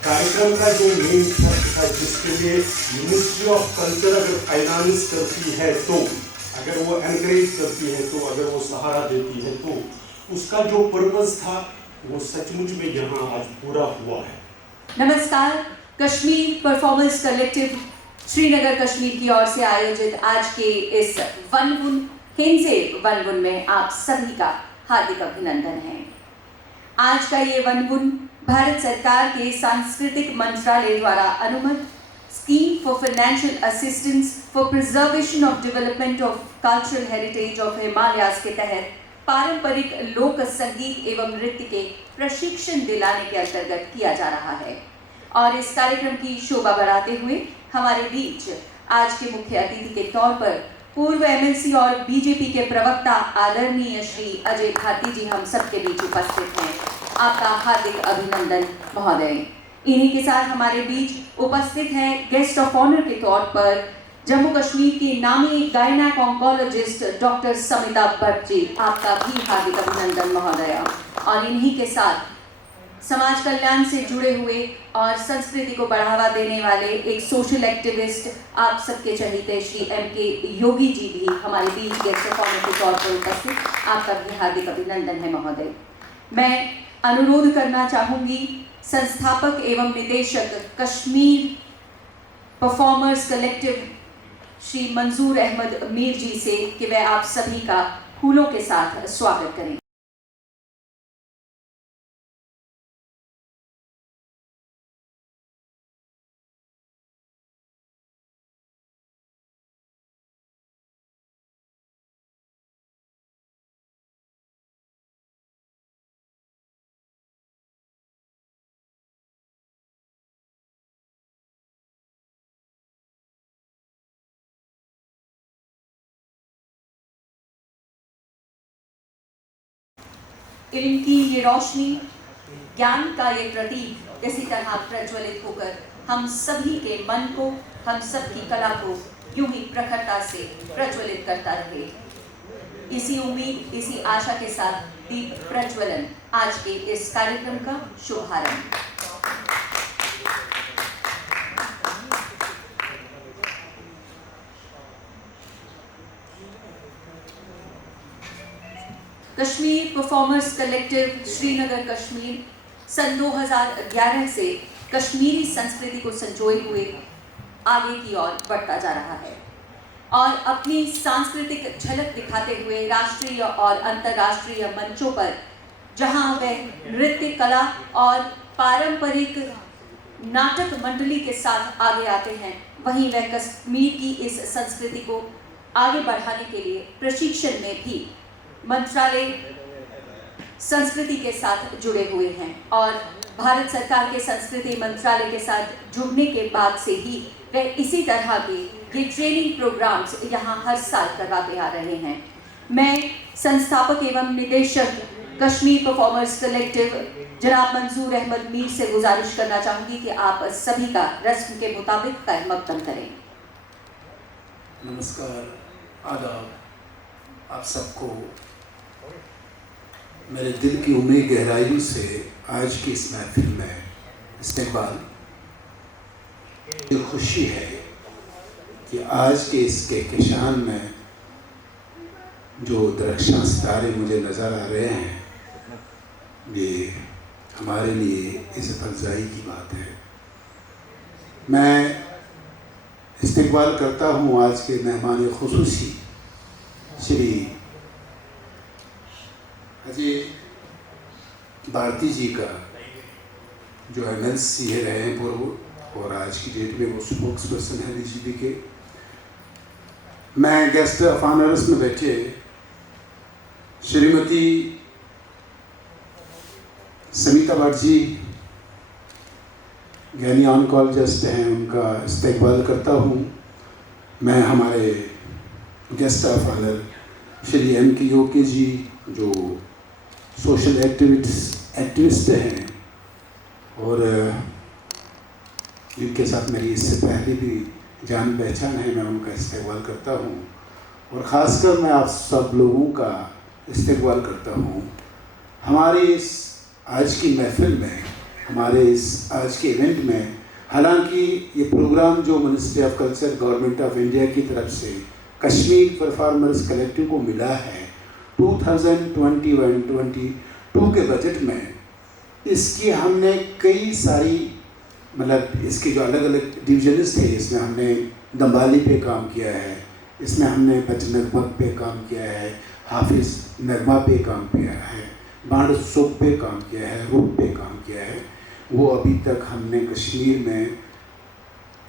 कार्यक्रम का जो मेन खर्च था, जिसके लिए मिनिस्ट्री ऑफ कल्चर अगर फाइनेंस करती है तो, अगर वो एनकरेज करती है तो, अगर वो सहारा देती है तो, उसका जो पर्पस था वो सचमुच में यहाँ आज पूरा हुआ है। नमस्कार। कश्मीर परफॉर्मर्स कलेक्टिव श्रीनगर कश्मीर की ओर से आयोजित आज के इस वनगुन हिंसे वनगुन में आप सभी का हार्दिक अभिनंदन है। आज का ये वनगुन भारत सरकार के सांस्कृतिक मंत्रालय द्वारा अनुमत scheme for financial assistance for preservation of development of cultural heritage of Himalayas के तहत पारंपरिक लोक संगीत एवं नृत्य के प्रशिक्षण दिलाने के अंतर्गत किया जा रहा है। और इस कार्यक्रम की शोभा बढ़ाते हुए हमारे बीच आज के मुख्य अतिथि के तौर पर पूर्व एमएलसी और बीजेपी के प्रवक्ता आदरणीय श्री अजय भारती जी हम सबके बीच उपस्थित हैं। आपका हार्दिक अभिनंदन महोदय। इन्हीं के साथ हमारे बीच उपस्थित हैं गेस्ट ऑफ ऑनर के तौर पर जम्मू कश्मीर की नामी gynaec oncologist doctor Samita Bhatt ji, आपका भी हार्दिक अभिनंदन महोदय। और इन्हीं के साथ समाज कल्याण से जुड़े हुए और संस्कृति को बढ़ावा देने वाले एक सोशल एक्टिविस्ट, आप सबके चहेते श्री एम.के. योगी जी भी हमारे बीच गेस्ट ऑफ ऑनर के तौर पर उपस्थित, आपका भी हार्दिक अभिनंदन है महोदय। मैं अनुरोध करना चाहूंगी संस्थापक एवं निदेशक कश्मीर परफॉर्मर्स कलेक्टिव श्री मंजूर अहमद मीर जी से कि वह आप सभी का फूलों के साथ स्वागत करें। इनकी ये रोशनी, ज्ञान का ये प्रतीक इसी तरह प्रज्वलित होकर हम सभी के मन को, हम सब की कला को यूं ही प्रखरता से प्रज्वलित करता रहे। इसी उम्मीद, इसी आशा के साथ दीप प्रज्वलन आज के इस कार्यक्रम का शुभारंभ। कश्मीर परफॉर्मर्स कलेक्टिव श्रीनगर कश्मीर सन 2011 से कश्मीरी संस्कृति को संजोए हुए आगे की ओर बढ़ता जा रहा है और अपनी सांस्कृतिक झलक दिखाते हुए राष्ट्रीय और अंतर्राष्ट्रीय मंचों पर जहां वह नृत्य कला और पारंपरिक नाटक मंडली के साथ आगे आते हैं, वहीं वह कश्मीर की इस संस्कृति को आगे बढ़ाने के लिए प्रशिक्षण में भी मंत्रालय संस्कृति के साथ जुड़े हुए हैं। और भारत सरकार के संस्कृति मंत्रालय के साथ जुड़ने के बाद से ही वह इसी तरह के ये ट्रेनिंग प्रोग्राम्स यहाँ हर साल करवाते आ रहे हैं। मैं संस्थापक एवं निदेशक कश्मीर परफॉर्मर्स कलेक्टिव जनाब मंजूर अहमद मीर से गुजारिश करना चाहूँगी कि आप सभी का रस्म के मुताबिक क़यामत करें। नमस्कार, आदाब। आप सबको मेरे दिल की उम्मीद गहराइयों से आज की इस महफिल में इस्तेकबाल। ये खुशी है कि आज के इस कहकशान में जो दरख्शां सितारे मुझे नज़र आ रहे हैं, ये हमारे लिए इज़्ज़त अफ़ज़ाई की बात है। मैं इस्तेकबाल करता हूँ आज के मेहमान खुसूसी श्री अजय भारती जी का, जो एमएलसी रहे हैं पूर्व और आज की डेट में वो स्पोक्स पर्सन है बीजेपी के। मैं गेस्ट ऑफ ऑनर्स में बैठे श्रीमती समिता भट्ट जी, ज्ञानी ऑन्कोलॉजिस्ट हैं, उनका इस्तेकबाल करता हूँ। मैं हमारे guest of honour Shri M K. Yogi ji, जो सोशल एक्टिविस्ट हैं और जिनके साथ मेरी इससे पहले भी जान पहचान है, मैं उनका इस्तेकबाल करता हूँ। और ख़ासकर मैं आप सब लोगों का इस्तेकबाल करता हूँ हमारी इस आज की महफिल में हमारे इस आज के इवेंट में। हालांकि ये प्रोग्राम जो ministry of culture government of India की तरफ से कश्मीर परफॉर्मर्स कलेक्टिव को मिला है 2021-22 के बजट में, इसकी हमने कई सारी मतलब इसके जो अलग अलग डिविजन्स थे, इसमें हमने दम्बाली पे काम किया है, इसमें हमने बच नगमा पे काम किया है, हाफिज़ नगमा पे काम किया है, बांड सुख पे काम किया है, रूप पे काम किया है। वो अभी तक हमने कश्मीर में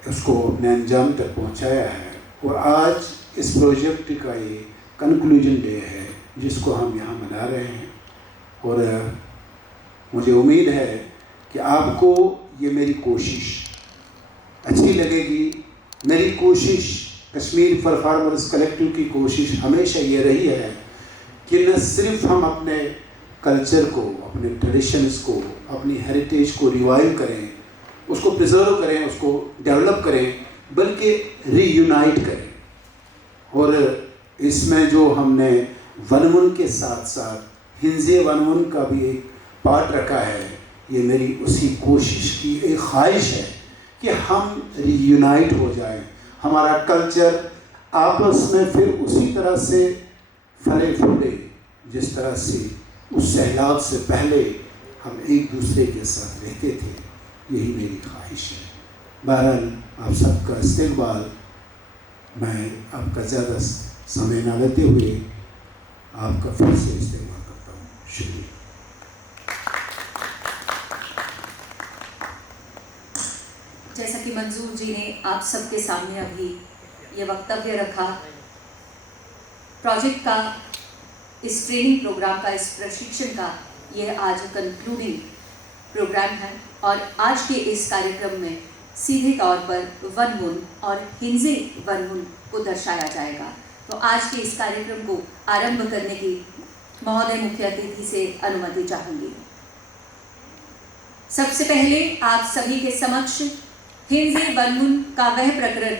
उसको अपने अंजाम तक पहुंचाया है और आज इस प्रोजेक्ट का ये कंक्लूजन डे है जिसको हम यहाँ मना रहे हैं। और मुझे उम्मीद है कि आपको ये मेरी कोशिश अच्छी लगेगी। मेरी कोशिश, कश्मीर परफॉर्मर्स कलेक्टिव की कोशिश हमेशा ये रही है कि न सिर्फ हम अपने कल्चर को, अपने ट्रेडिशंस को, अपनी हेरिटेज को रिवाइव करें, उसको प्रिजर्व करें, उसको डेवलप करें, बल्कि रीयूनाइट करें। और इसमें जो हमने वनमुन के साथ साथ हिंजे वनमुन का भी एक पार्ट रखा है, ये मेरी उसी कोशिश की एक ख्वाहिश है कि हम रीयूनाइट हो जाएं, हमारा कल्चर आपस में फिर उसी तरह से फले फूले जिस तरह से उस सैलाब से पहले हम एक दूसरे के साथ रहते थे। यही मेरी ख्वाहिश है। बहरहाल आप सबका इस्तकबाल, मैं आपका ज़्यादा समय न लेते हुए आपका फिर से इस्तेमाल करता हूँ। शुक्रिया। जैसा कि मंजूर जी ने आप सबके सामने अभी ये वक्तव्य रखा, प्रोजेक्ट का, इस ट्रेनिंग प्रोग्राम का, इस प्रशिक्षण का ये आज कंक्लूडिंग प्रोग्राम है और आज के इस कार्यक्रम में सीधे तौर पर वनमुन और हिंजे वनमुन को दर्शाया जाएगा। तो आज के इस कार्यक्रम को आरंभ करने की महोदय मुख्य अतिथि से अनुमति चाहूँगी। सबसे पहले आप सभी के समक्ष हिंजे वनमुन का वह प्रकरण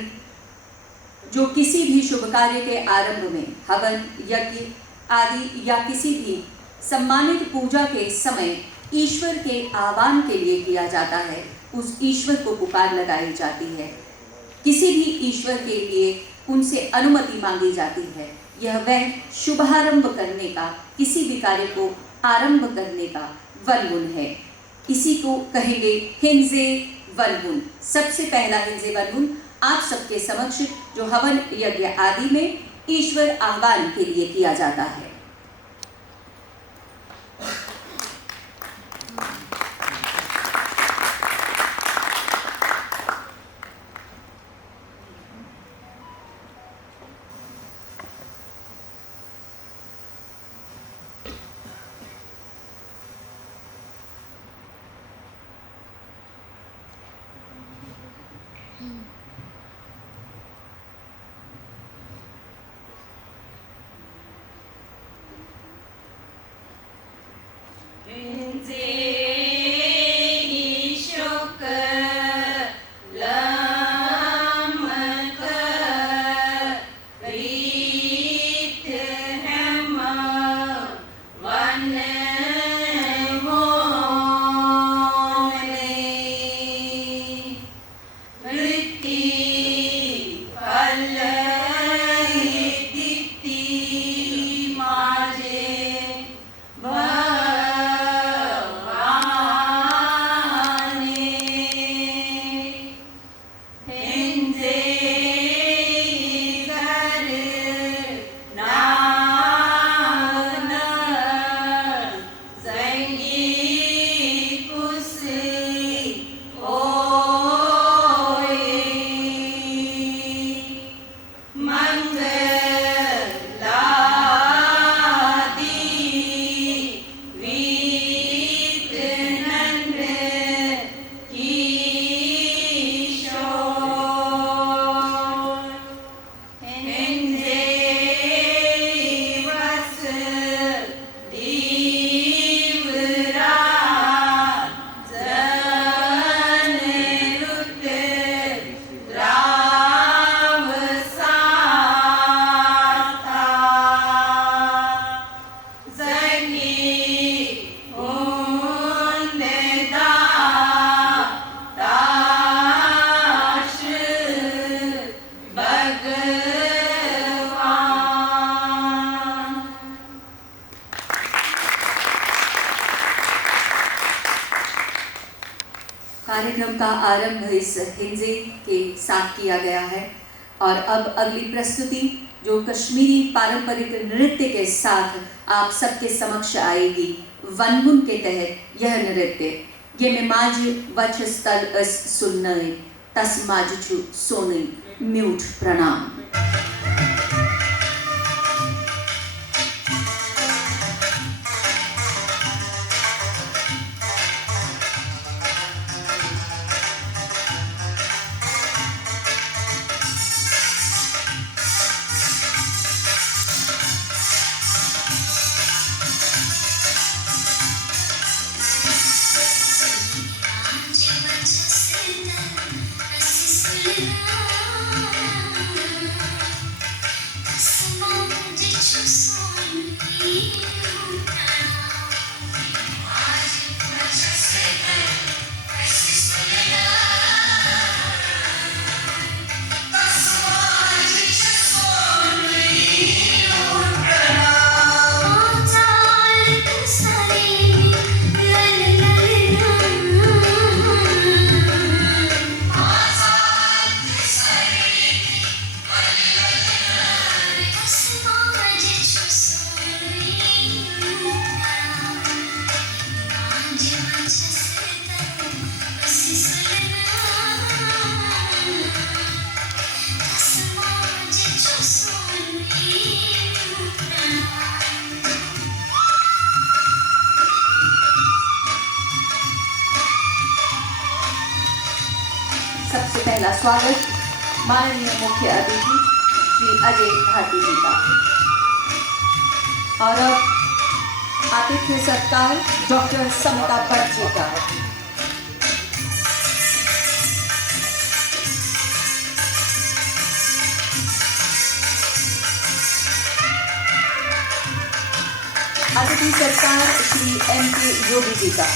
जो किसी भी शुभ कार्य के आरंभ में हवन, यज्ञ आदि या किसी भी सम्मानित पूजा के समय ईश्वर के आह्वान के लिए किया जाता है, उस ईश्वर को पुकार लगाई जाती है। किसी भी ईश्वर के लिए उनसे अनुमति मांगी जाती है। यह वह शुभारंभ करने का, किसी भी कार्य को आरंभ करने का वनमुन है। इसी को कहेंगे हिंजे वनमुन। सबसे पहला हिंजे वनमुन आप सबके समक्ष जो हवन, यज्ञ आदि में ईश्वर आह्वान के लिए किया जाता है। कार्यक्रम का आरंभ इस हिंजे के साथ किया गया है और अब अगली प्रस्तुति जो कश्मीरी पारंपरिक नृत्य के साथ आप सबके समक्ष आएगी, वनगुन के तहत यह नृत्य ये मेमाज वचस्थल अस सुनने तस्माजु सोने म्यूट प्रणाम। सबसे पहला स्वागत माननीय मुख्य अतिथि श्री अजय भारती जी का और अब आतिथ्य सत्कार डॉक्टर समता भट्ट जी का। अतिथि सत्कार श्री M.K. योगी जी का।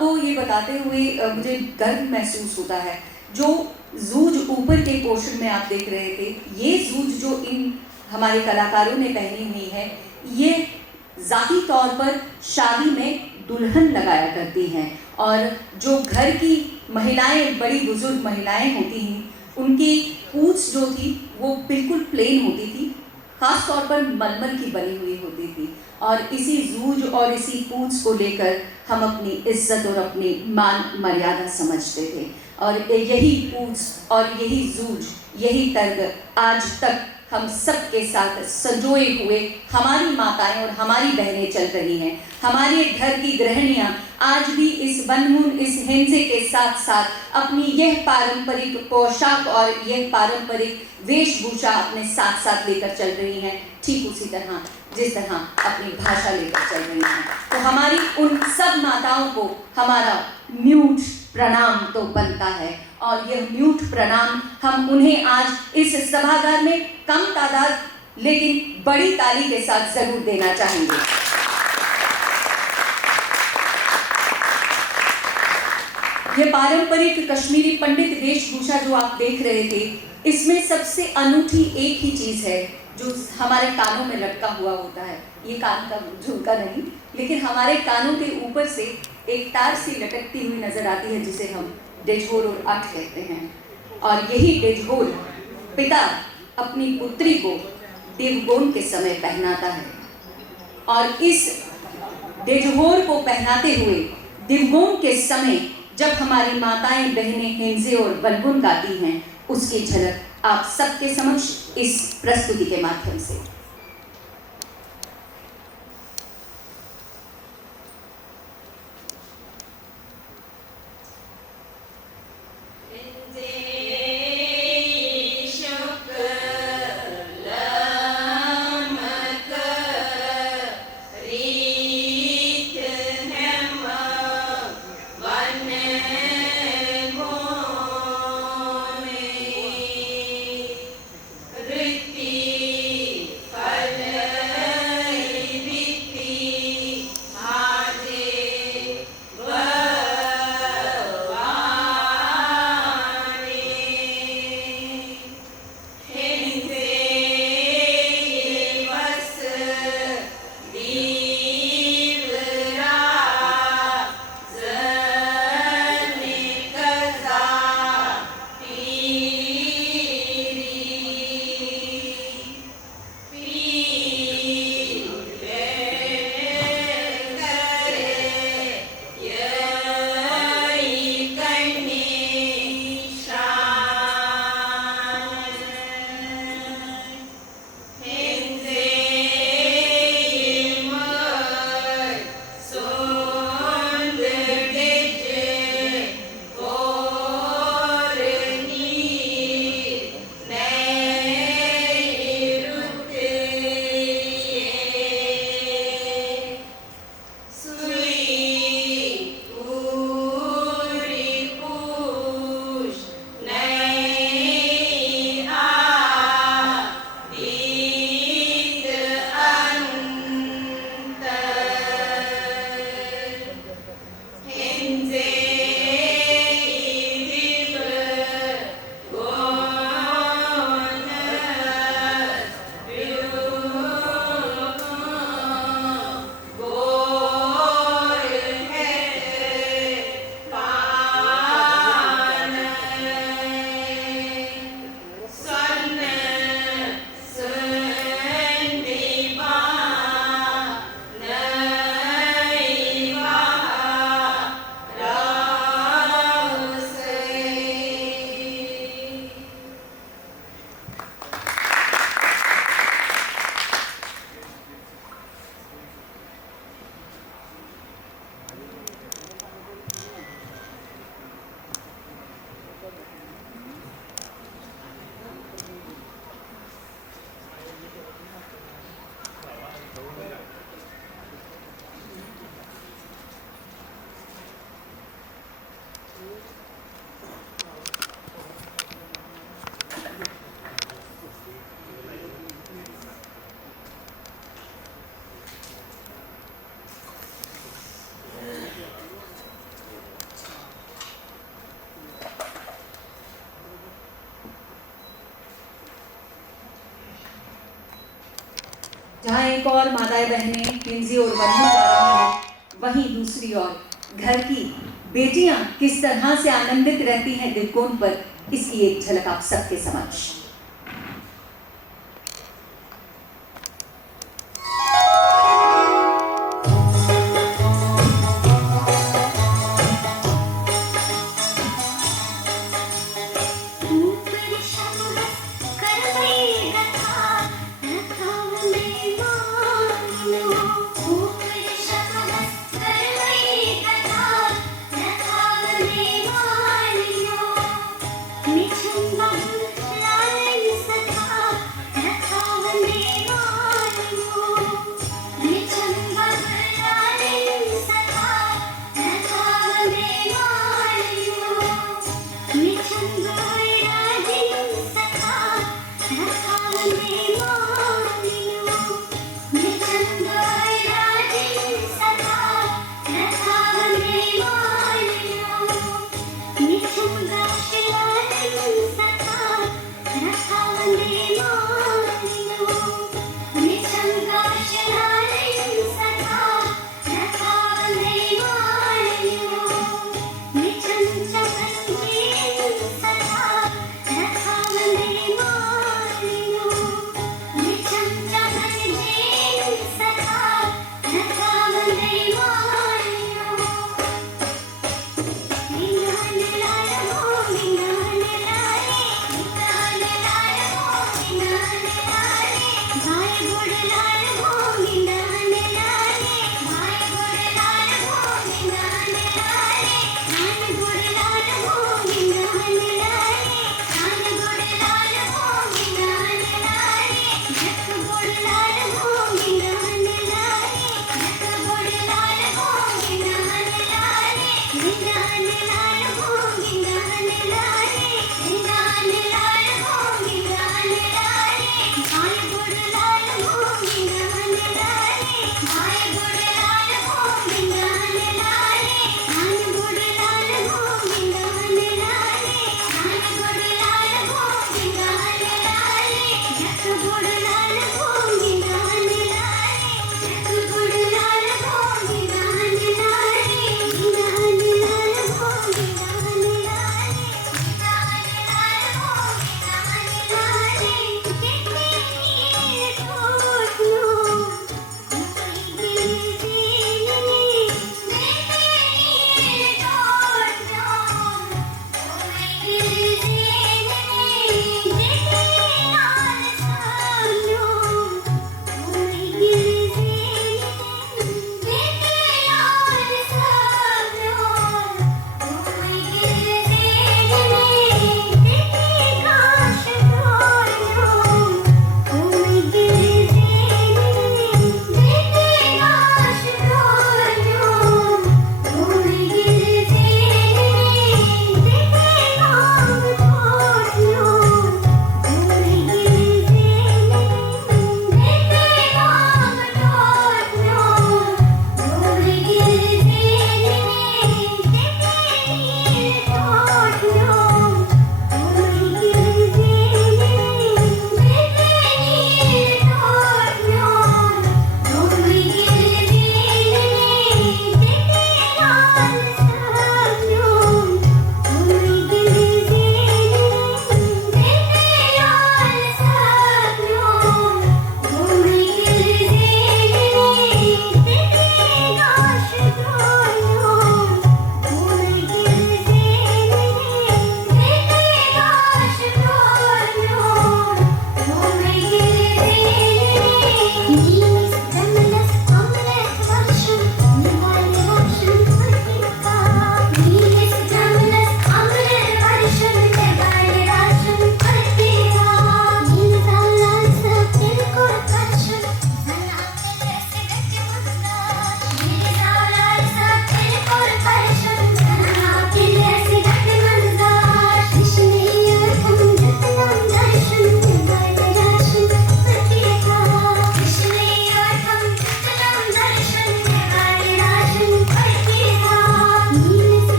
आपको ये बताते हुए मुझे गर्व महसूस होता है, जो जूझ ऊपर के पोर्शन में आप देख रहे थे, ये जूझ जो इन हमारे कलाकारों ने पहनी हुई है, ये ज़ाती तौर पर शादी में दुल्हन लगाया करती हैं। और जो घर की महिलाएं, बड़ी बुजुर्ग महिलाएं होती हैं, उनकी पूंछ जो थी वो बिल्कुल प्लेन होती थी, खास तौर पर मलमल की बनी हुई होती थी। और इसी जूझ और इसी पूंछ को लेकर हम अपनी इज्जत और अपनी मान मर्यादा समझते थे। और यही पूंछ और यही जूझ, यही तर्क आज तक हम सबके साथ संजोए हुए हमारी माताएं और हमारी बहनें चल रही हैं। हमारे घर की गृहिणियां आज भी इस वनमून, इस हिंसे के साथ साथ अपनी यह पारंपरिक पोशाक और यह पारंपरिक वेशभूषा अपने साथ साथ लेकर चल रही हैं, ठीक उसी तरह जिस तरह अपनी भाषा लेकर चल रही हैं। तो हमारी उन सब माताओं को हमारा म्यूट प्रणाम तो बनता है, और यह म्यूट प्रणाम हम उन्हें आज इस सभागार में कम तादाद लेकिन बड़ी ताली के साथ जरूर देना चाहेंगे। यह पारंपरिक कश्मीरी पंडित वेशभूषा जो आप देख रहे थे, इसमें सबसे अनूठी एक ही चीज है जो हमारे कानों में लटका हुआ होता है। ये कान का झुमका नहीं, लेकिन हमारे कानों के ऊपर से एक तार सी लटकती हुई नजर आती है, जिसे हम डेजहोर और आठ कहते हैं। और यही डेजहोर पिता अपनी पुत्री को देवगोन के समय पहनाता है, और इस डेजहोर को पहनाते हुए देवगोन के समय जब हमारी माताएं बहनें हिंजे और वनगुन गाती हैं, उसकी झलक आप सबके समक्ष इस प्रस्तुति के माध्यम से। एक और माताएं बहनें किन्जी और वनवन गा रही हैं, वहीं दूसरी ओर घर की बेटियां किस तरह से आनंदित रहती हैं दिलकोन पर, इसकी एक झलक आप सबके समक्ष। Thank you.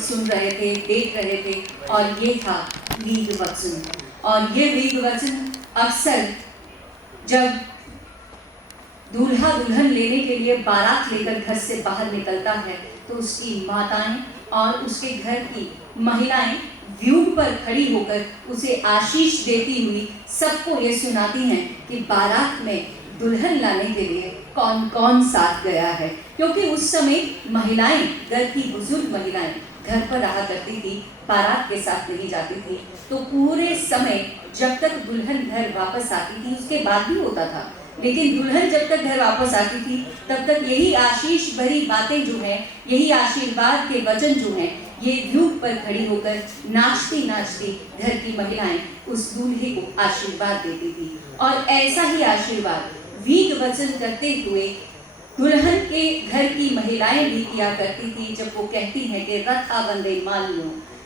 सुन रहे थे, देख रहे थे, और ये था वीर वचन। और ये वीर वचन अक्सर जब दूल्हा दुल्हन लेने के लिए बारात लेकर घर से बाहर निकलता है तो उसकी माताएं और उसके घर की महिलाएं व्यूह पर खड़ी होकर उसे आशीष देती हुई सबको ये सुनाती हैं कि बारात में दुल्हन लाने के लिए कौन कौन साथ गया है। क्योंकि उस समय महिलाएं, घर की बुजुर्ग महिलाएं घर पर रहा करती थी, बारात के साथ नहीं जाती थी। तो पूरे समय जब तक दुल्हन घर वापस आती थी, उसके बाद भी होता था, लेकिन दुल्हन जब तक घर वापस आती थी तब तक यही आशीष भरी बातें जो हैं, यही आशीर्वाद के वचन जो हैं, ये व्यूह पर खड़ी होकर नाचती नाचती घर की महिलाएं उस दूल्हे को आशीर्वाद देती थी। और ऐसा ही आशीर्वाद वीर वचन करते हुए दुल्हन के घर की महिलाएं भी किया करती थी, जब वो कहती हैं कि रथा बंदे मान लो,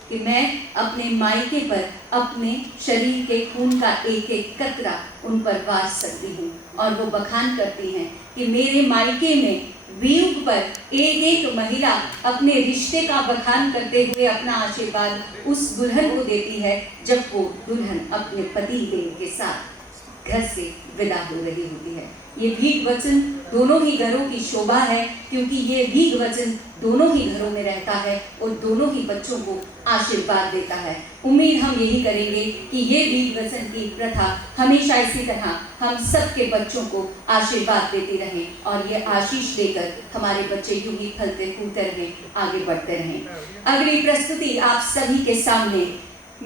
कि मैं अपने मायके पर अपने शरीर के खून का एक एक कतरा उन पर वार सकती हूँ। और वो बखान करती हैं कि मेरे मायके में व्यूह पर एक एक महिला अपने रिश्ते का बखान करते हुए अपना आशीर्वाद उस दुल्हन को देती है जब वो दुल्हन अपने पति देव के साथ घर से विदा हो रही होती है। ये वीर वचन दोनों ही घरों की शोभा है, क्योंकि ये वीर वचन दोनों ही घरों में रहता है और दोनों ही बच्चों को आशीर्वाद देता है। उम्मीद हम यही करेंगे कि ये वीर वचन की प्रथा हमेशा इसी तरह हम सबके बच्चों को आशीर्वाद देती रहें और ये आशीष देकर हमारे बच्चे यूं ही फलते फूलते रहें, आगे बढ़ते रहें। अगली प्रस्तुति आप सभी के सामने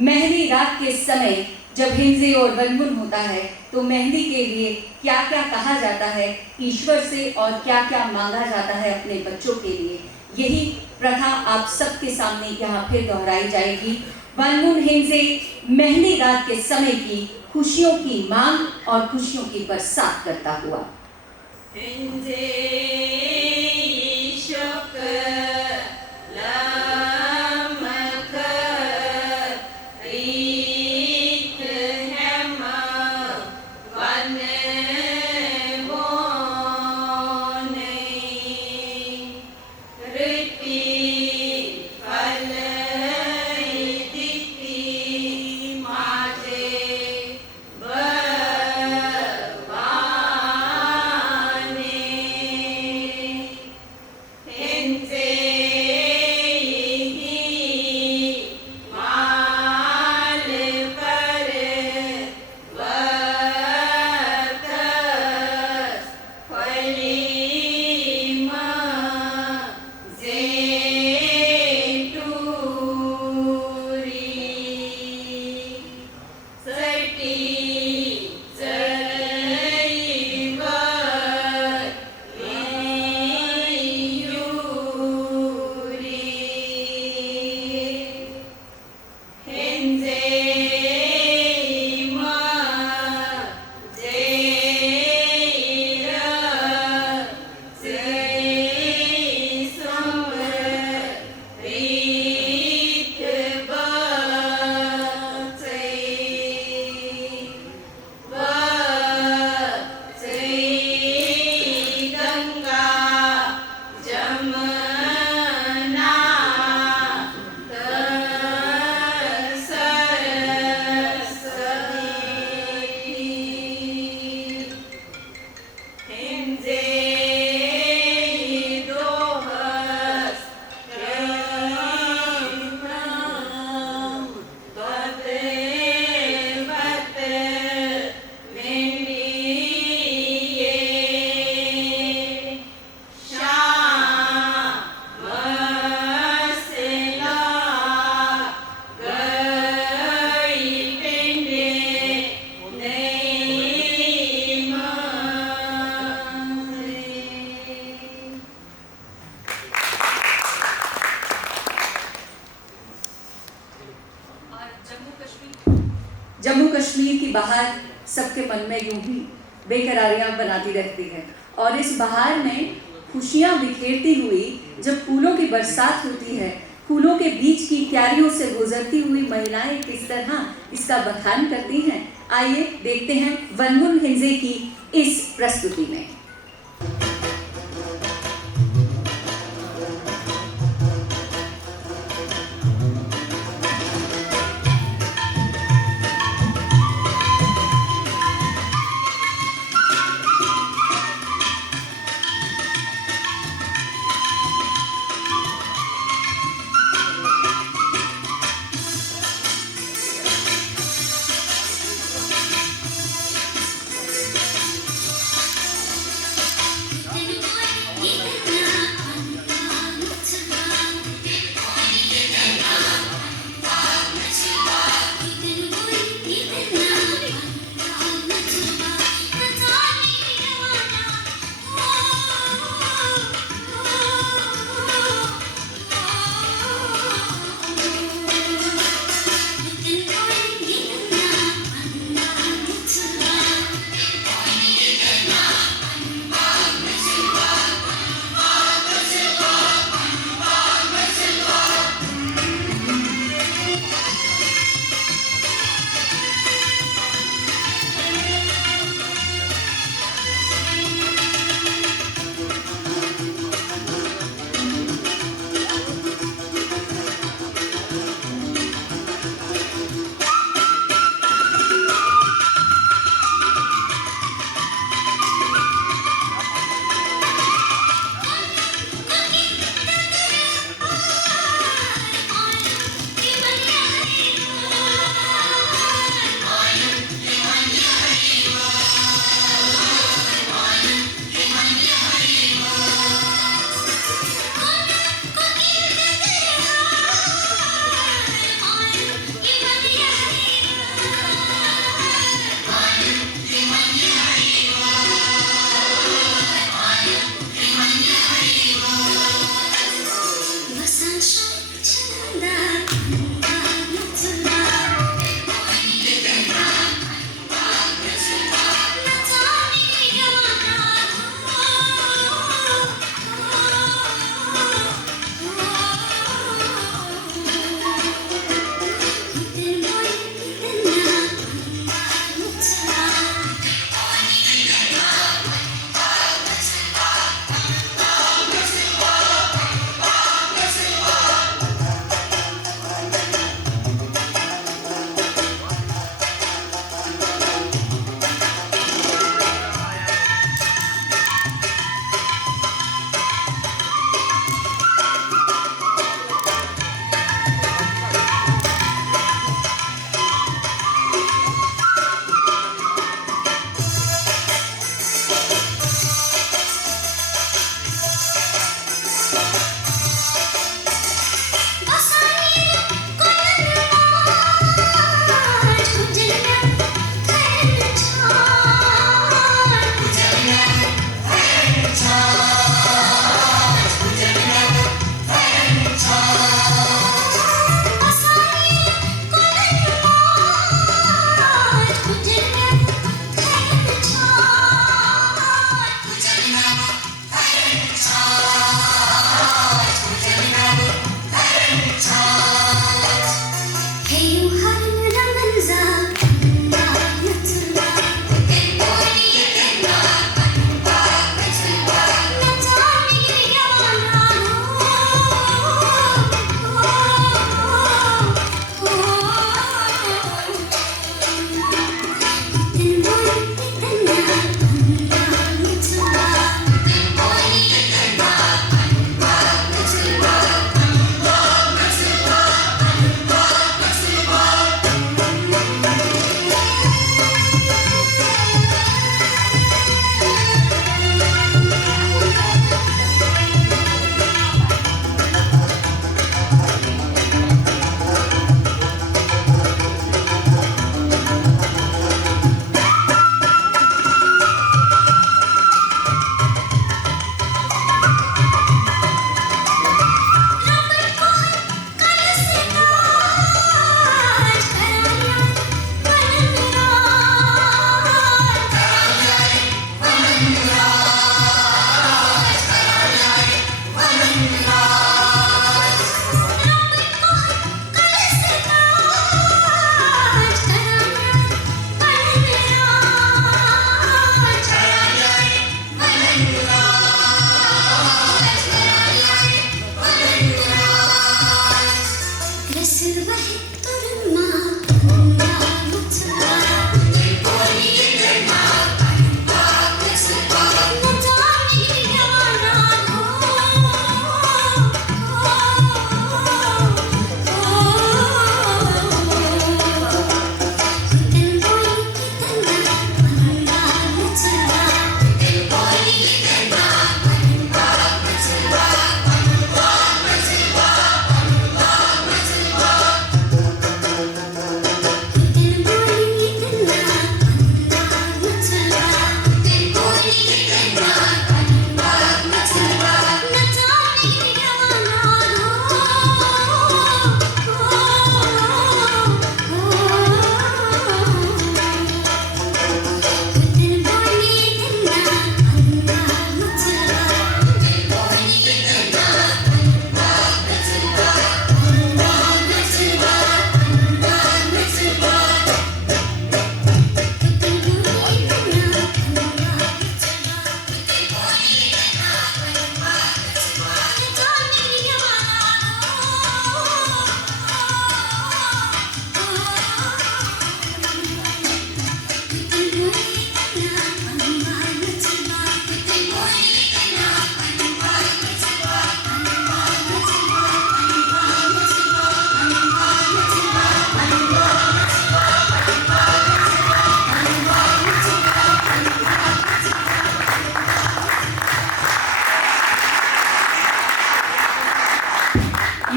मेहंदी रात के समय जब हिंजे और वनगुन होता है तो मेहंदी के लिए क्या क्या कहा जाता है ईश्वर से और क्या क्या मांगा जाता है अपने बच्चों के लिए, यही प्रथा आप सबके सामने यहाँ फिर दोहराई जाएगी। वनगुन हिंजे मेहंदी रात के समय की खुशियों की मांग और खुशियों की बरसात करता हुआ। जम्मू कश्मीर की बहार सबके मन में यूं ही बेकरारियां बनाती रहती है और इस बहार में खुशियां बिखेरती हुई जब फूलों की बरसात होती है, फूलों के बीच की क्यारियों से गुजरती हुई महिलाएं किस तरह इसका बखान करती हैं, आइए देखते हैं वनगुन हिंजे की इस प्रस्तुति में।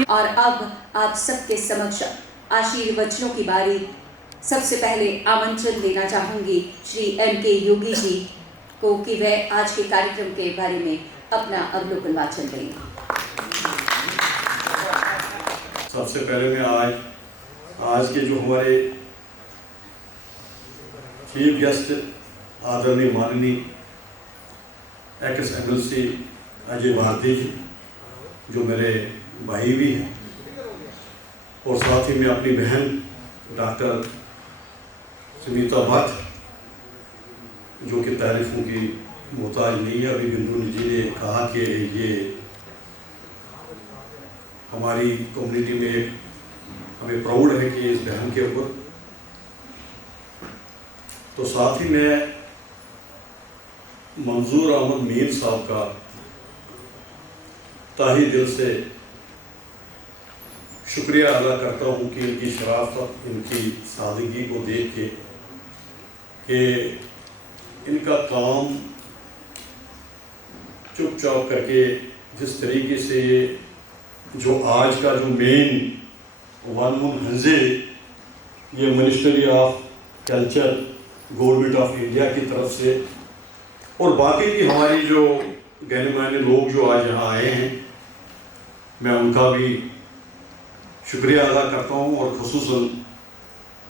और अब आप सबके समक्ष आशीर्वचनों की बारी। सबसे पहले आमंत्रण देना चाहूंगी श्री M.K. योगी जी को कि वह आज के कार्यक्रम के बारे में अपना अवलोकन वाचन करें। सबसे पहले मैं आज के जो हमारे चीफ गेस्ट आदरणीय माननीय एक्स-MLC अजय भारती जी, जो मेरे भाई भी हैं, और साथ ही मैं अपनी बहन डॉक्टर सुनीता भट्ट, जो कि तारीफों की मोहताज नहीं है। अभी बिंदु जी ने कहा कि ये हमारी कम्युनिटी में एक हमें प्राउड है कि इस बहन के ऊपर। तो साथ ही मैं मंजूर अहमद मीर साहब का ताही दिल से शुक्रिया अदा करता हूँ कि इनकी शराफत, इनकी सादगी को देख के कि इनका काम चुपचाप करके जिस तरीके से जो आज का जो मेन वनमुन हंजे, ये ministry of culture government of India की तरफ से, और बाकी भी हमारी जो गहने मायने लोग जो आज यहाँ आए हैं, मैं उनका भी शुक्रिया अदा करता हूँ, और ख़ुसूसन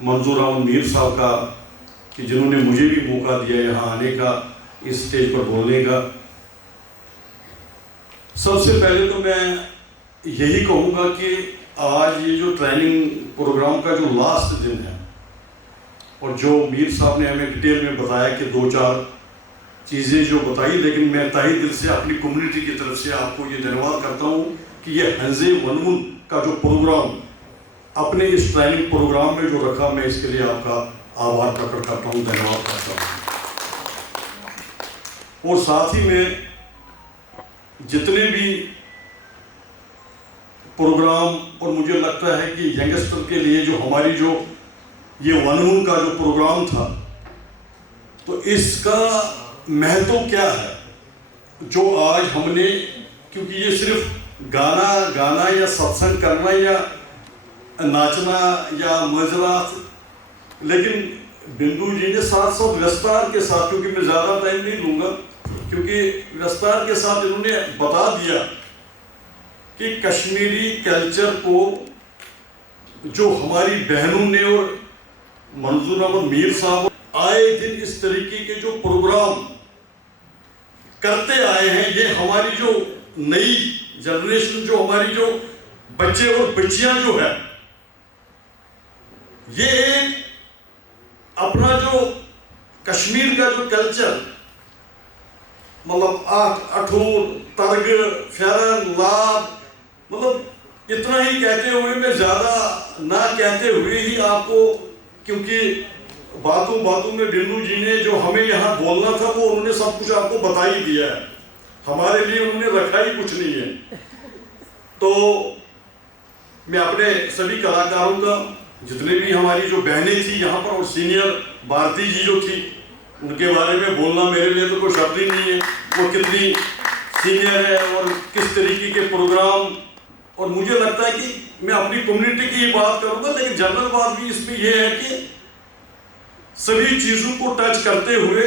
मंजूर अहमद मीर साहब का कि जिन्होंने मुझे भी मौका दिया यहाँ आने का, इस स्टेज पर बोलने का। सबसे पहले तो मैं यही कहूँगा कि आज ये जो ट्रेनिंग प्रोग्राम का जो लास्ट दिन है, और जो मीर साहब ने हमें डिटेल में बताया कि 2-4 चीज़ें जो बताई, लेकिन मैं तहे दिल से अपनी कम्युनिटी की तरफ से आपको ये धन्यवाद करता हूँ कि ये हंजे वनमुन का जो प्रोग्राम अपने इस ट्रेनिंग प्रोग्राम में जो रखा, मैं इसके लिए आपका आभार प्रकट करता हूँ, धन्यवाद करता हूँ। और साथ ही में जितने भी प्रोग्राम, और मुझे लगता है कि यंगस्टर के लिए जो हमारी जो ये वनमुन का जो प्रोग्राम था, तो इसका महत्व क्या है जो आज हमने, क्योंकि ये सिर्फ गाना या सत्संग करना या नाचना या मजरात, लेकिन बिंदु जी ने साथ साथ विस्तार के साथ, क्योंकि मैं ज़्यादा टाइम नहीं लूँगा, क्योंकि विस्तार के साथ इन्होंने बता दिया कि कश्मीरी कल्चर को जो हमारी बहनों ने और मंजूर अहमद मीर साहब आए दिन इस तरीके के जो प्रोग्राम करते आए हैं, ये हमारी जो नई जनरेशन, जो हमारी जो बच्चे और बच्चियां जो है, ये एक अपना जो कश्मीर का जो कल्चर, मतलब अठूर, तर्ग, फेरन, लाभ, मतलब इतना ही कहते हुए, मैं ज़्यादा ना कहते हुए ही आपको, क्योंकि बातों में बिंदु जी ने जो हमें यहाँ बोलना था वो उन्होंने सब कुछ आपको बता ही दिया है, हमारे लिए उन्होंने रखा ही कुछ नहीं है। तो मैं अपने सभी कलाकारों का, जितने भी हमारी जो बहनें थी यहाँ पर, और सीनियर भारती जी जो थी, उनके बारे में बोलना मेरे लिए तो कोई शब्द ही नहीं है, वो कितनी सीनियर है और किस तरीके के प्रोग्राम। और मुझे लगता है कि मैं अपनी कम्युनिटी की ही बात करूँगा, लेकिन जनरल बात भी इसमें यह है कि सभी चीज़ों को टच करते हुए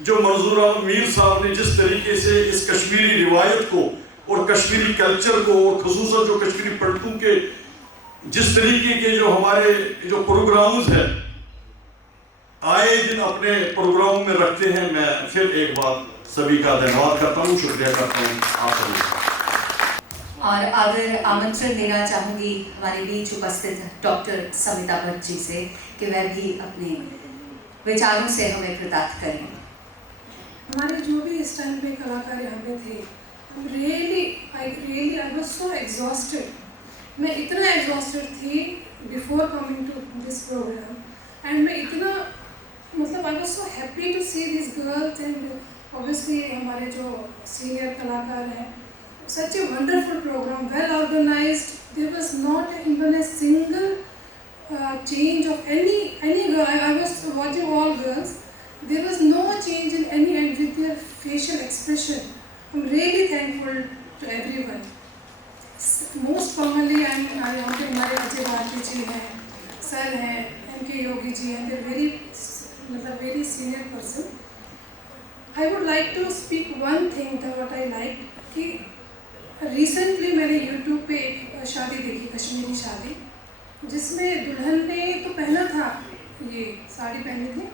जो मंजूर अहमद मीर साहब ने जिस तरीके से इस कश्मीरी रिवायत को और कश्मीरी कल्चर को, और ख़ुसूसन जो कश्मीरी पलटू के जिस तरीके के जो हमारे जो प्रोग्राम्स हैं आए दिन अपने प्रोग्राम में रखते हैं, मैं फिर एक बार सभी का धन्यवाद करता हूँ, शुक्रिया करता हूँ आप सभी। और अगर आमंत्रण देना चाहूँगी हमारे बीच उपस्थित डॉक्टर समिता भट्ट जी से कि वह भी अपने विचारों से हमें कृतार्थ करें। हमारे जो भी इस टाइम पे कलाकार यहाँ पे थे, I was so exhausted. मैं इतना exhausted थी before coming to this program, and मैं इतना, मतलब I was so happy to see these girls, and obviously हमारे जो senior कलाकार हैं, such a wonderful program, well organized. There was not even a single change of any girl. I was watching all girls. There was no change in any, and with their facial expression. I'm really thankful to everyone. Most commonly यहाँ पे हमारे अजय भारती जी हैं, sir हैं, MK Yogi ji हैं, they're very मतलब very senior person. I would like to speak one thing that what I like कि recently मैंने YouTube पे एक शादी देखी, कश्मीरी शादी, जिसमें दुल्हन ने तो पहना था, ये साड़ी पहनी थी,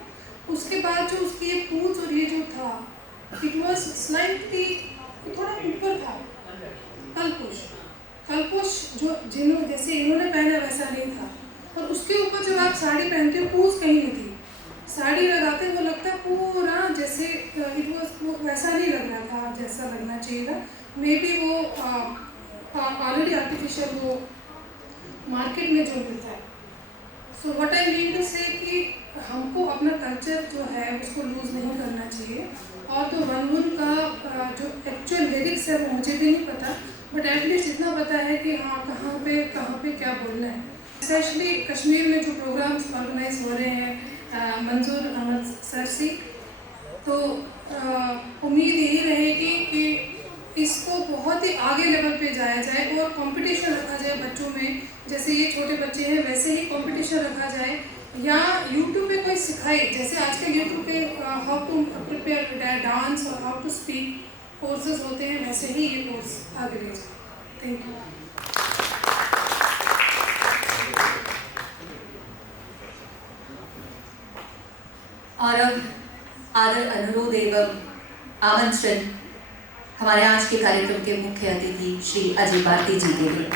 उसके बाद जो उसकी ये पूंछ और ये जो था, it was slightly थोड़ा ऊपर था, कलपुश जो जैसे इन्होंने पहना वैसा नहीं था, और उसके ऊपर जब आप साड़ी पहनते हो पूंछ कहीं नहीं थी, साड़ी लगाते वो लगता है पूरा जैसे इट वाज वैसा नहीं लग रहा था जैसा लगना चाहिए था। मे बी वो ऑलरेडी आर्टिफिशियल वो मार्केट में जो मिलता है। So what I mean to say कि हमको अपना कल्चर जो है उसको लूज़ नहीं करना चाहिए। और तो वनवुन का जो एक्चुअल लिरिक्स है वो मुझे भी नहीं पता, बट एटलीस्ट इतना पता है कि हाँ कहाँ पे क्या बोलना है। स्पेशली कश्मीर में जो प्रोग्राम्स ऑर्गेनाइज हो रहे हैं मंजूर अहमद सर से, तो उम्मीद यही रहेगी कि इसको बहुत ही आगे लेवल पे जाया जाए और कंपटीशन रखा जाए बच्चों में, जैसे ये छोटे बच्चे हैं वैसे ही कंपटीशन रखा जाए, या यूट्यूब पे कोई सिखाए, जैसे आजकल यूट्यूब पे हाउ टू प्रिपेयर डांस और हाउ टू स्पीक कोर्सेज होते हैं, वैसे ही ये कोर्स आगे ले जाए। Thank you. और अब आदर, अनुरोध एवं आमंत्रण हमारे आज के कार्यक्रम के मुख्य अतिथि श्री अजय भारती जी के लिए।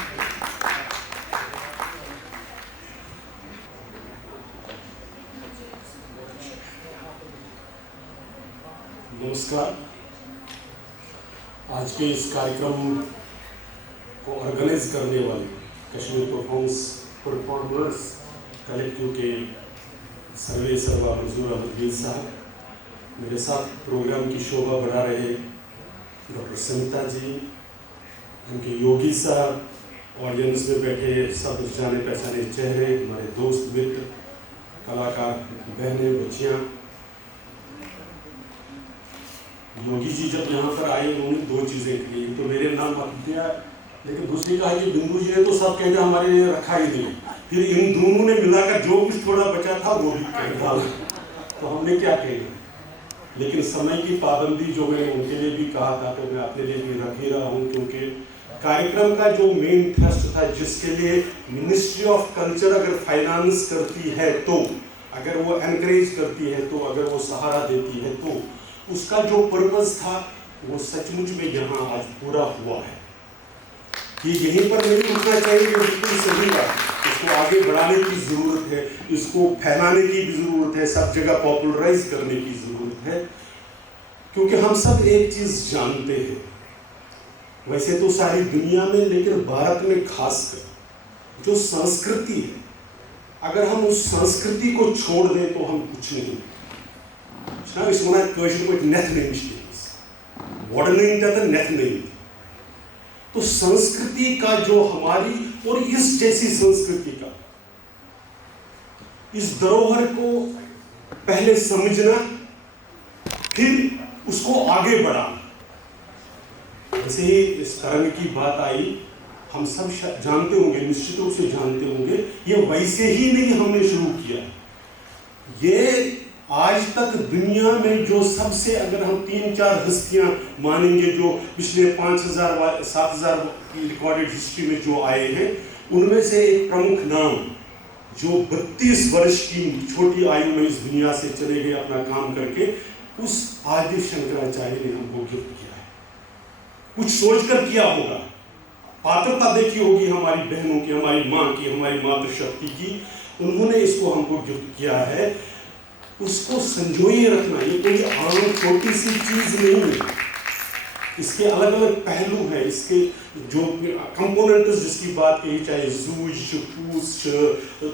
नमस्कार। आज के इस कार्यक्रम को ऑर्गेनाइज करने वाले कश्मीर परफॉर्मर्स कलेक्टिव के सर्वे सर्वा मंजूर अहमद साहब, मेरे साथ प्रोग्राम की शोभा बढ़ा रहे डॉक्टर समिता जी, उनके योगी साहब, ऑडियंस में बैठे सब जाने पहचाने चेहरे, हमारे दोस्त मित्र, कलाकार, बहनें, बच्चियाँ। योगी जी जब यहाँ पर आए उन्होंने दो चीज़ें की, एक तो मेरे नाम मत दिया, लेकिन दूसरी कहा कि बिंदु जी ने तो सब कहते हमारे लिए रखा ही नहीं, फिर इन दोनों ने मिलाकर जो कुछ थोड़ा बचा था वो भी कह डाला, तो हमने क्या कहें। लेकिन समय की पाबंदी जो मैंने उनके लिए भी कहा था तो मैं अपने लिए भी रख ही रहा हूँ, क्योंकि कार्यक्रम का जो मेन थ्रस्ट था, जिसके लिए मिनिस्ट्री ऑफ कल्चर अगर फाइनेंस करती है तो, अगर वो एनकरेज करती है तो, अगर वो सहारा देती है तो, उसका जो पर्पस था वो सचमुच में यहाँ आज पूरा हुआ है। ये यहीं पर नहीं रुकना चाहिए, बिल्कुल सही बात, इसको आगे बढ़ाने की ज़रूरत है, इसको फैलाने की भी ज़रूरत है, सब जगह पॉपुलराइज करने की ज़रूरत है, क्योंकि हम सब एक चीज़ जानते हैं, वैसे तो सारी दुनिया में, लेकिन भारत में खासकर जो संस्कृति है, अगर हम उस संस्कृति को छोड़ दें तो हम कुछ नहीं। इस वनान कशिर पट नेथ नहीं वॉडनिंग नेथ नहीं। तो संस्कृति का जो हमारी और इस जैसी संस्कृति का, इस धरोहर को पहले समझना, फिर उसको आगे बढ़ाना। जैसे ही इस तरंग की बात आई, हम सब जानते होंगे, निश्चित रूप से जानते होंगे, ये वैसे ही नहीं हमने शुरू किया। ये आज तक दुनिया में जो सबसे, अगर हम 3-4 हस्तियां मानेंगे जो पिछले 5,000-7,000 की रिकॉर्डेड हिस्ट्री में जो आए हैं, उनमें से एक प्रमुख नाम जो 32 वर्ष की छोटी आयु में इस दुनिया से चले गए अपना काम करके, उस आदि शंकराचार्य ने हमको गिफ्ट किया है। कुछ सोचकर किया होगा, पात्रता देखी होगी हमारी बहनों की, हमारी माँ की, हमारी मातृशक्ति की, उन्होंने इसको हमको गिफ्ट किया है। उसको संजोए रखना, ये कोई आम छोटी सी चीज नहीं है, इसके अलग अलग पहलू हैं, इसके जो कंपोनेंट्स जिसकी बात कही, चाहे जूज, पूछ,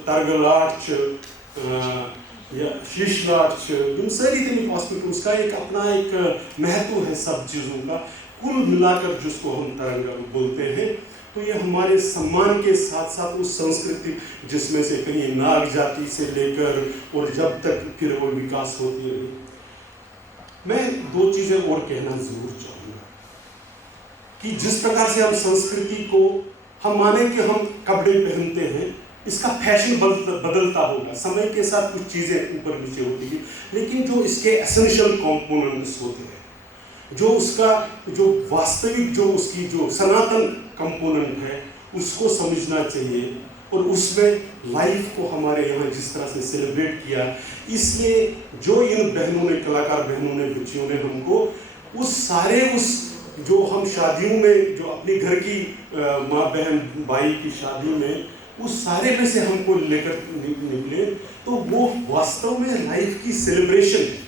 तरगलाट या शीशलाट, इन सारी तरह हॉस्पिटल, उसका एक अपना एक महत्व है सब चीज़ों का, कुल मिलाकर जिसको हम तरंग बोलते हैं। तो ये हमारे सम्मान के साथ साथ उस संस्कृति जिसमें से कहीं नाग जाति से लेकर और जब तक फिर वो विकास होती रही। मैं 2 चीज़ें और कहना जरूर चाहूँगा। कि जिस प्रकार से हम संस्कृति को, हम माने कि हम कपड़े पहनते हैं, इसका फैशन बदलता होगा, समय के साथ कुछ चीज़ें ऊपर नीचे होती है, लेकिन जो इसके एसेंशियल कंपोनेंट्स होते हैं, जो उसका जो वास्तविक जो उसकी जो सनातन कंपोनेंट है, उसको समझना चाहिए। और उसमें लाइफ को हमारे यहाँ जिस तरह से सेलिब्रेट किया, इसलिए जो इन बहनों ने, कलाकार बहनों ने, बच्चियों ने हमको उस जो हम शादियों में, जो अपने घर की माँ बहन भाई की शादी में, उस सारे में से हमको लेकर निकले, तो वो वास्तव में लाइफ की सेलिब्रेशन है।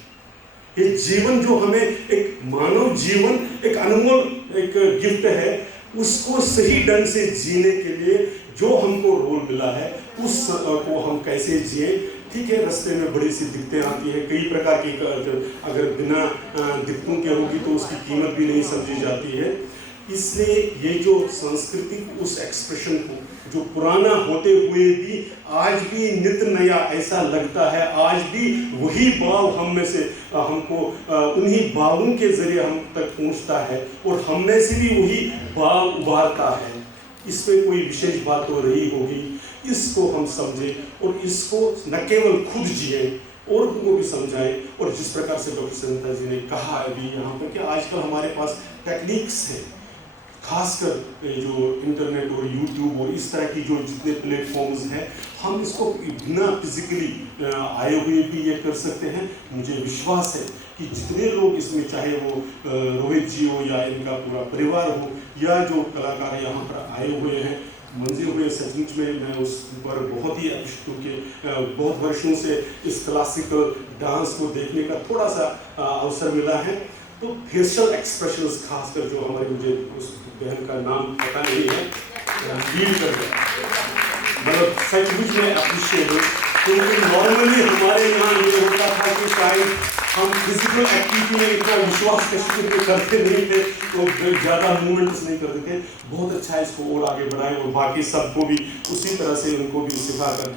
ये जीवन जो हमें, एक मानव जीवन एक अनमोल एक गिफ्ट है, उसको सही ढंग से जीने के लिए जो हमको रोल मिला है, उस को हम कैसे जिए। ठीक है, रास्ते में बड़ी सी दिक्कतें आती हैं, कई प्रकार की, अगर बिना दिक्कतों के होगी तो उसकी कीमत भी नहीं समझी जाती है। इसलिए ये जो सांस्कृतिक उस एक्सप्रेशन को, जो पुराना होते हुए भी आज भी नित नया ऐसा लगता है, आज भी वही भाव हम में से हमको उन्हीं भावों के जरिए हम तक पहुंचता है, और हम में से भी वही भाव उभारता है। इसमें कोई विशेष बात तो रही होगी, इसको हम समझें और इसको न केवल खुद जिए और उनको भी समझाएं। और जिस प्रकार से डॉक्टर संहिता जी ने कहा अभी यहाँ पर कि आजकल हमारे पास टेक्निक्स है, खासकर जो इंटरनेट और यूट्यूब और इस तरह की जो जितने प्लेटफॉर्म्स हैं, हम इसको बिना फिजिकली आए हुए भी ये कर सकते हैं। मुझे विश्वास है कि जितने लोग इसमें, चाहे वो रोहित जी हो या इनका पूरा परिवार हो, या जो कलाकार यहाँ पर आए हुए हैं, मंजे हुए, सचमुच में मैं उस पर बहुत ही अभिष्ट हूँ कि बहुत वर्षों से इस क्लासिकल डांस को देखने का थोड़ा सा अवसर मिला है। तो फेशियल एक्सप्रेशंस, खासकर जो हमारे, मुझे उस बहन का नाम पता नहीं है, लीड कर गया, मतलब सचमुच में अप्रिशिएट हूँ, क्योंकि नॉर्मली हमारे यहाँ ये होता था कि शायद हम फिजिकल एक्टिविटी में इतना विश्वास करते नहीं थे, तो ज़्यादा मूवमेंट्स नहीं करते थे। बहुत अच्छा है, इसको और आगे बढ़ाएं और बाकी सबको भी उसी तरह से उनको भी सिखाकर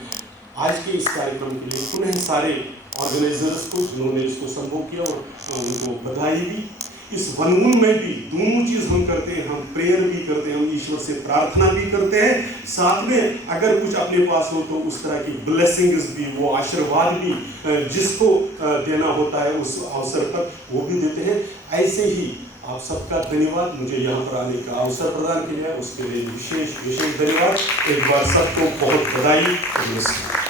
आज के इस कार्यक्रम के लिए पुनः सारे ऑर्गेनाइजर्स को, जिन्होंने इसको संभव किया, और उनको बधाई दी। इस वनमून में भी दोनों चीज़ हम करते हैं, हम प्रेयर भी करते हैं, हम ईश्वर से प्रार्थना भी करते हैं, साथ में अगर कुछ अपने पास हो तो उस तरह की ब्लेसिंग्स भी, वो आशीर्वाद भी जिसको देना होता है उस अवसर पर, वो भी देते हैं। ऐसे ही आप सबका धन्यवाद, मुझे यहाँ पर आने का अवसर प्रदान किया, उसके लिए विशेष धन्यवाद। एक बार सबको बहुत बधाई और नमस्कार।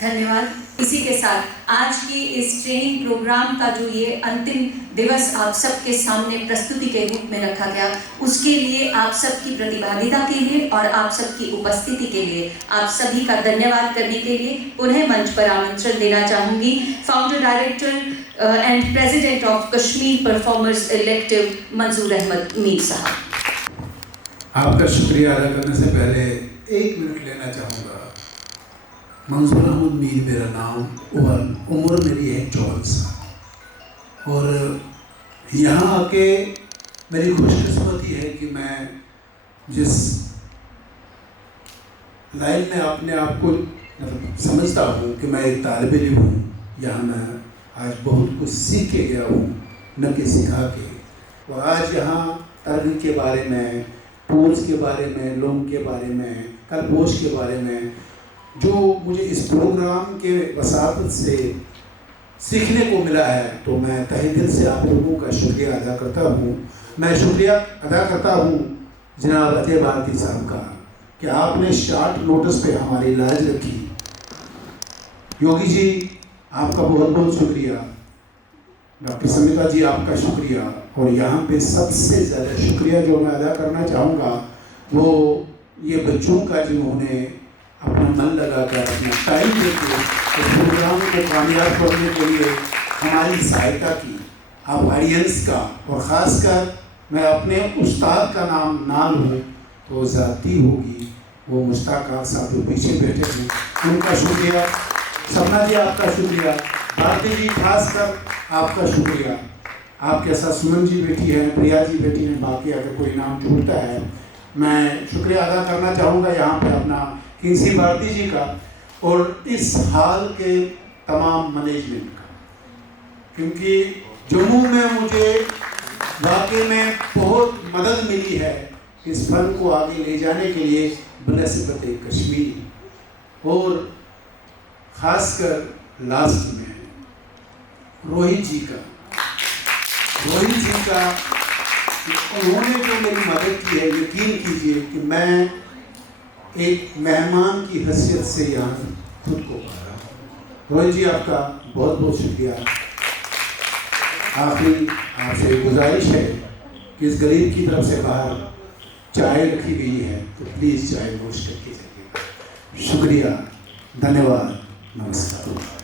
धन्यवाद। इसी के साथ आज के इस ट्रेनिंग प्रोग्राम का जो ये अंतिम दिवस आप सबके सामने प्रस्तुति के रूप में रखा गया, उसके लिए आप सबकी प्रतिभागिता के लिए और आप सबकी उपस्थिति के लिए आप सभी का धन्यवाद करने के लिए पुनः मंच पर आमंत्रण देना चाहूँगी founder director and president of Kashmir performers elective मंजूर अहमद मीर साहब। आपका शुक्रिया अदा करने से पहले 1 मिनट लेना चाहूँगा। मंजूर अहमद मीर मेरा नाम और उम्र मेरी है 24 साल, और यहाँ आके मेरी खुशकिस्मती है कि मैं जिस लाइन में अपने आप को मतलब समझता हूँ कि मैं एक तालिब इल्म हूँ, यहाँ मैं आज बहुत कुछ सीख के गया हूँ, न कि सिखा के। और आज यहाँ तरबियत के बारे में, टूल्स के बारे में, लोगों के बारे में, कलपोश के बारे में, जो मुझे इस प्रोग्राम के वसातत से सीखने को मिला है, तो मैं तहे दिल से आप लोगों का शुक्रिया अदा करता हूँ। मैं शुक्रिया अदा करता हूँ जनाब अजय भारती साहब का कि आपने शॉर्ट नोटिस पे हमारी लाज रखी। योगी जी आपका बहुत बहुत शुक्रिया, डॉक्टर संहिता जी आपका शुक्रिया, और यहाँ पे सबसे ज़्यादा शुक्रिया जो मैं अदा करना चाहूँगा वो ये बच्चों का, जिन्होंने अपना मन लगाकर, अपना टाइम देकर इस प्रोग्राम को कामयाब करने के लिए हमारी सहायता की। आप ऑडियंस का, और ख़ासकर मैं अपने उस्ताद का नाम ना लूँ तो ज़्यादती होगी, वो मुश्ताक साहब जो पीछे बैठे हैं, उनका शुक्रिया। सपना जी आपका शुक्रिया, भारती जी खासकर आपका शुक्रिया, आपके साथ सुमन जी बैठी है, प्रिया जी बैठी हैं, बाकी अगर कोई नाम छूटता है मैं शुक्रिया अदा करना चाहूँगा यहाँ पे अपना किंसी भारती जी का, और इस हाल के तमाम मैनेजमेंट का, क्योंकि जम्मू में मुझे वाकई में बहुत मदद मिली है इस फन को आगे ले जाने के लिए बनस्बत कश्मीर, और ख़ासकर लास्ट में रोहित जी का उन्होंने जो मेरी मदद की है, यकीन कीजिए कि मैं एक मेहमान की हैसियत से यहाँ खुद को पा रहा हूँ। रोहित जी, आपका बहुत बहुत शुक्रिया। आखिरी आपसे गुजारिश है कि इस गरीब की तरफ से बाहर चाय रखी गई है तो प्लीज़ चाय नोश करके जाइएगा। शुक्रिया, धन्यवाद, नमस्कार।